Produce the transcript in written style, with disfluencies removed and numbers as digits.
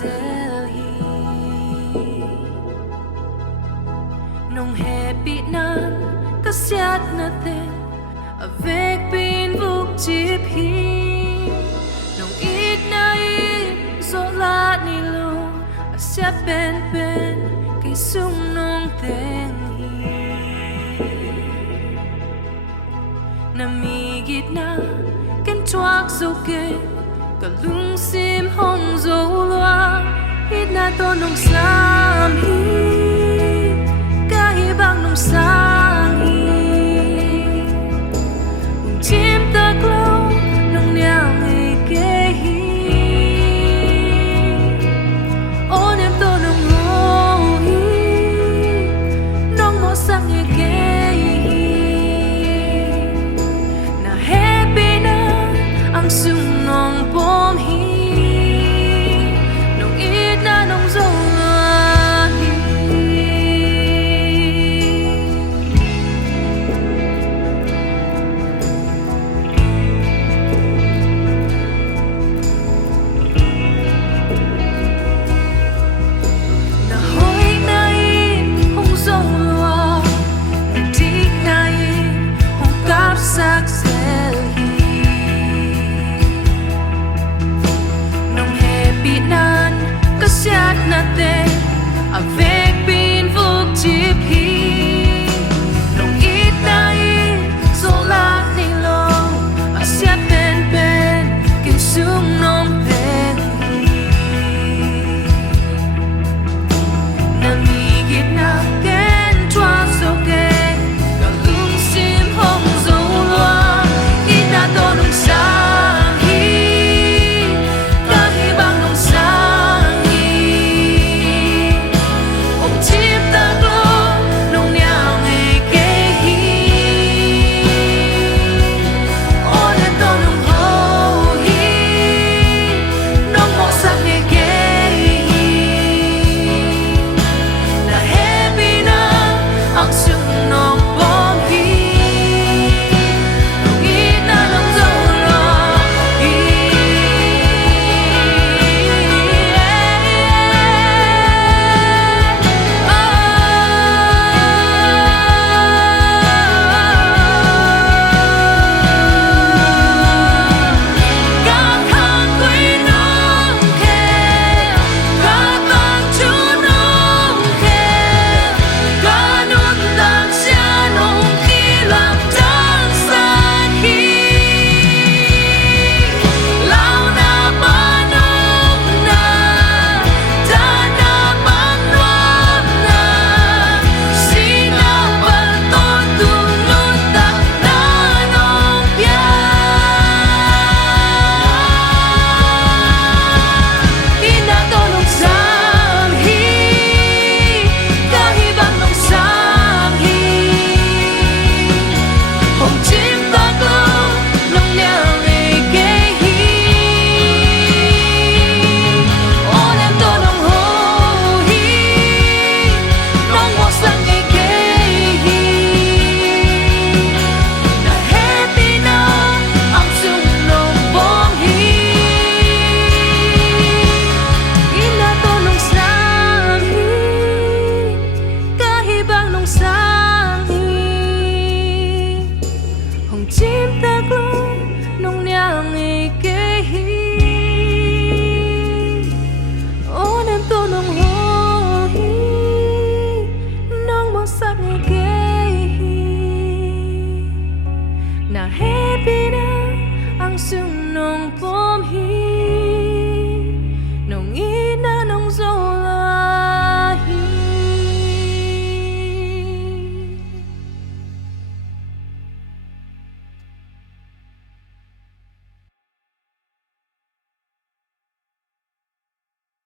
sel hi nong happy nan ka siat na te avek pin vuk chip hi nong it na it zo la ni lo a siat pen pen kay sung nong ten hi namigit na ken tuak zo ke ka lung sim hong zo loa hit na to nong sam hi ka hi bang nong sam